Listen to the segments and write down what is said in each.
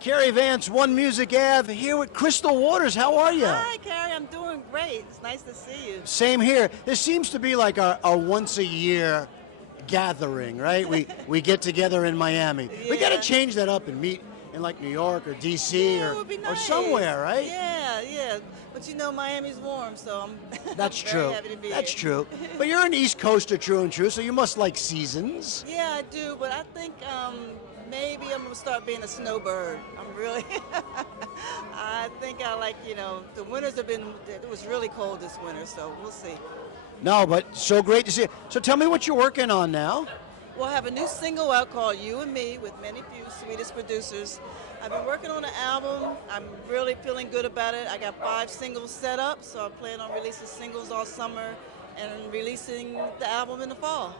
CARY Vance, One Music Ave, here with Crystal Waters. How are you? Hi, CARY. I'm doing great. It's nice to see you. Same here. This seems to be like our once a year gathering, right? We get together in Miami. Yeah. We got to change that up and meet in like New York or DC Yeah, it would be or nice. somewhere, right? Yeah. But you know, Miami's warm, so I'm That's very true. happy to be That's here. true. But you're an East Coaster, true and true, so you must like seasons. Yeah, I do, but I think maybe I'm going to start being a snowbird. I'm really, I think I like, the winters have been, it was really cold this winter, so we'll see. No, but so great to see you. So tell me what you're working on now. Well, I have a new single out called You and Me with many few sweetest producers. I've been working on an album. I'm really feeling good about it. I got 5 singles set up, so I plan on releasing singles all summer and releasing the album in the fall.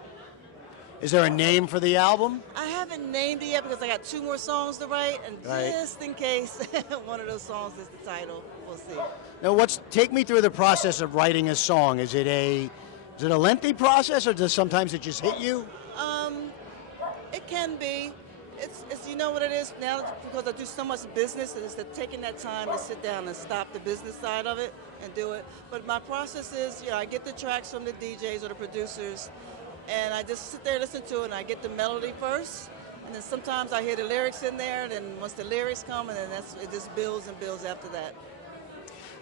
Is there a name for the album? I haven't named it yet because I got 2 more songs to write, and just in case one of those songs is the title, we'll see. Now, take me through the process of writing a song. Is it a lengthy process, or does sometimes it just hit you? It can be. It's you know what it is now, because I do so much business, and it's taking that time to sit down and stop the business side of it and do it. But my process is, I get the tracks from the DJs or the producers, and I just sit there and listen to it, and I get the melody first, and then sometimes I hear the lyrics in there, and then once the lyrics come, and then it just builds and builds after that.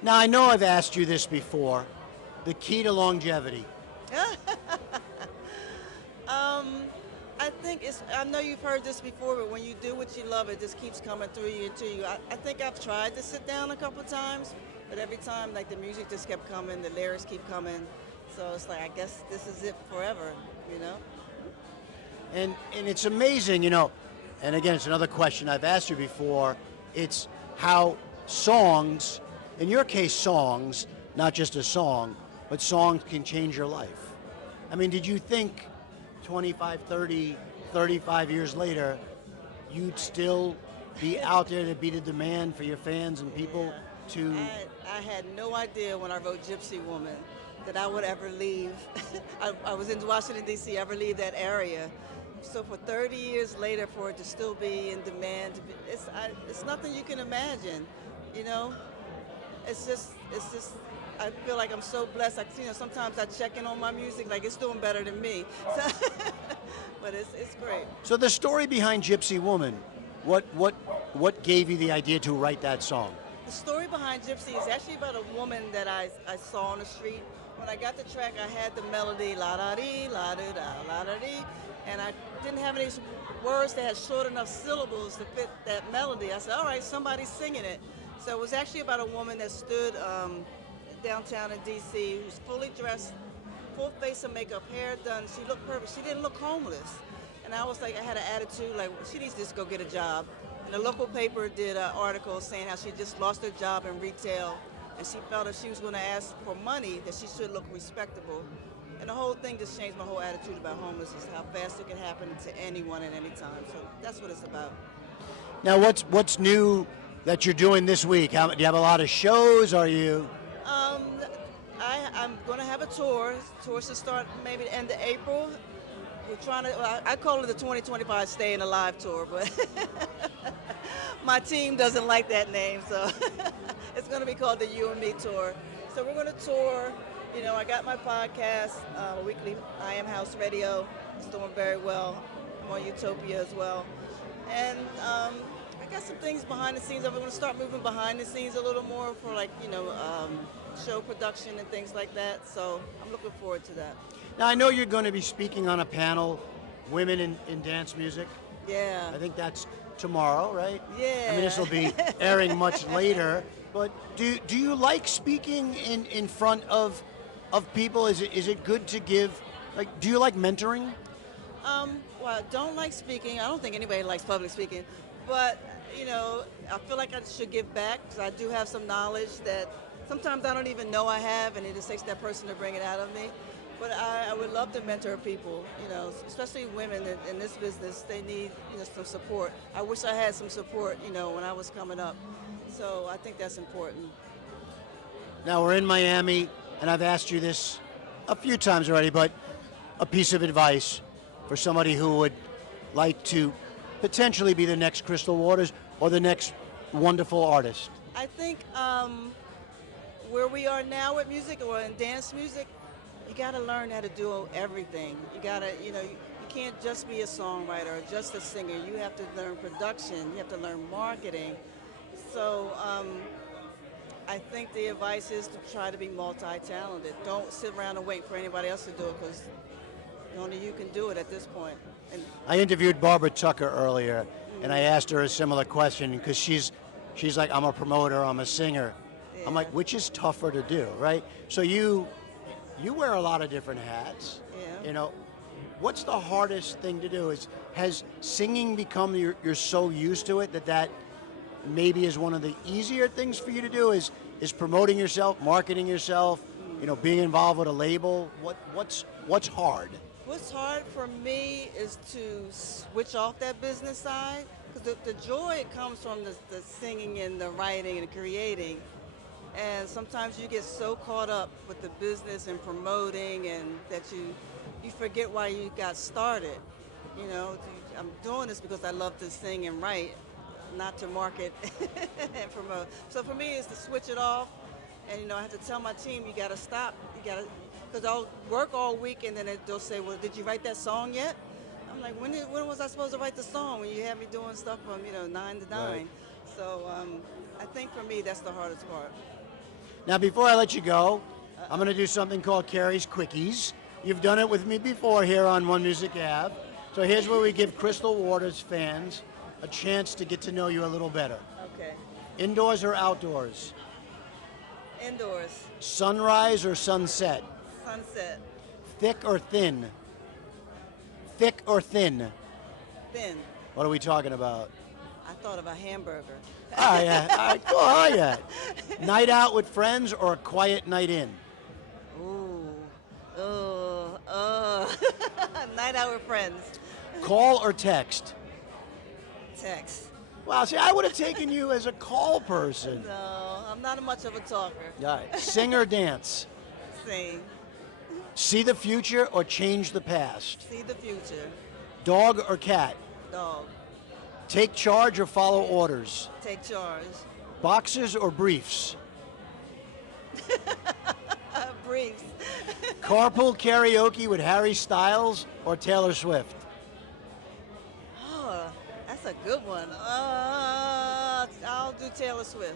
Now, I know I've asked you this before, the key to longevity. I think I know you've heard this before, but when you do what you love, it just keeps coming through you and to you. I think I've tried to sit down a couple of times, but every time, like, the music just kept coming, the lyrics keep coming, so it's like, I guess this is it forever, And it's amazing, and again, it's another question I've asked you before, it's how songs, in your case songs, not just a song, but songs can change your life. I mean, did you think 25, 30, 35 years later, you'd still be out there to be the demand for your fans and people to... I had no idea when I wrote Gypsy Woman that I would ever leave. I was in Washington, D.C., ever leave that area. So for 30 years later, for it to still be in demand, it's nothing you can imagine, It's just, I feel like I'm so blessed. Sometimes I check in on my music, like it's doing better than me. So, but it's great. So the story behind Gypsy Woman, what gave you the idea to write that song? The story behind Gypsy is actually about a woman that I saw on the street. When I got the track, I had the melody, la-da-dee, la-da-da, la-da-dee, and I didn't have any words that had short enough syllables to fit that melody. I said, all right, somebody's singing it. So it was actually about a woman that stood downtown in D.C., who was fully dressed, full face of makeup, hair done. She looked perfect. She didn't look homeless. And I was like, I had an attitude like, she needs to just go get a job. And the local paper did an article saying how she just lost her job in retail, and she felt if she was going to ask for money, that she should look respectable. And the whole thing just changed my whole attitude about homelessness, how fast it can happen to anyone at any time. So that's what it's about. Now, what's new that you're doing this week? Do you have a lot of shows? Are you? I'm going to have a tour. Tour should start maybe the end of April. We're trying to, I call it the 2025 Staying Alive Tour, but my team doesn't like that name, so it's going to be called the You and Me Tour. So we're going to tour. I got my podcast, weekly I Am House Radio. It's doing very well. I'm on Utopia as well. And I got some things behind the scenes. I'm going to start moving behind the scenes a little more for show production and things like that. So I'm looking forward to that. Now, I know you're going to be speaking on a panel, Women in Dance Music. Yeah. I think that's tomorrow, right? Yeah. I mean, this will be airing much later. But do you like speaking in front of people? Is it good to give? Do you like mentoring? Well, I don't like speaking. I don't think anybody likes public speaking. But I feel like I should give back because I do have some knowledge that sometimes I don't even know I have, and it just takes that person to bring it out of me. But I would love to mentor people, especially women in this business. They need some support. I wish I had some support, when I was coming up. So I think that's important. Now, we're in Miami, and I've asked you this a few times already, but a piece of advice for somebody who would like to potentially be the next Crystal Waters or the next wonderful artist? I think where we are now with music or in dance music, you got to learn how to do everything. You got to, you can't just be a songwriter or just a singer. You have to learn production. You have to learn marketing. So I think the advice is to try to be multi-talented. Don't sit around and wait for anybody else to do it, because only you can do it at this point. And I interviewed Barbara Tucker earlier, and I asked her a similar question, because she's like, I'm a promoter, I'm a singer. yeah. I'm like, which is tougher to do, right? So you wear a lot of different hats. Yeah. What's the hardest thing to do? Has singing become, you're so used to it that maybe is one of the easier things for you to do, is promoting yourself, marketing yourself, being involved with a label? What's hard? What's hard for me is to switch off that business side, because the joy comes from the singing and the writing and the creating. And sometimes you get so caught up with the business and promoting, and that you forget why you got started. I'm doing this because I love to sing and write, not to market and promote. So for me, it's to switch it off. And I have to tell my team, you got to stop. Because I'll work all week, and then they'll say, well, did you write that song yet? I'm like, when was I supposed to write the song? When you have me doing stuff from 9 to 9. Right. So I think for me, that's the hardest part. Now, before I let you go, I'm going to do something called CARY's Quickies. You've done it with me before here on One Music Ave. So here's where we give Crystal Waters fans a chance to get to know you a little better. Okay. Indoors or outdoors? Indoors. Sunrise or sunset? Sunset. Thick or thin? Thick or thin? Thin. What are we talking about? I thought of a hamburger. Oh, yeah. All right, go on, yeah. Night out with friends or a quiet night in? Night out with friends. Call or text? Text. Wow, see, I would have taken you as a call person. No, I'm not much of a talker. All right. Sing or dance? Sing. See the future or change the past? See the future. Dog or cat? Dog. Take charge or follow orders? Take charge. Boxers or briefs? Briefs. Carpool karaoke with Harry Styles or Taylor Swift? Oh, that's a good one. I'll do Taylor Swift.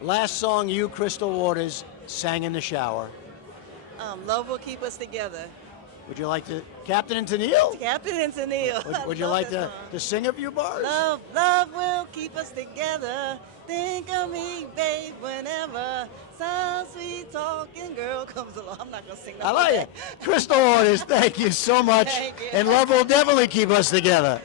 Last song you, Crystal Waters, sang in the shower. Love Will Keep Us Together. Would you like to, Captain and Tennille? Captain and Tennille. Would you like to sing a few bars? Love will keep us together. Think of me, babe, whenever some sweet talking girl comes along. I'm not going to sing that. I like it. Crystal Waters, thank you so much. Thank you. And love will definitely keep us together.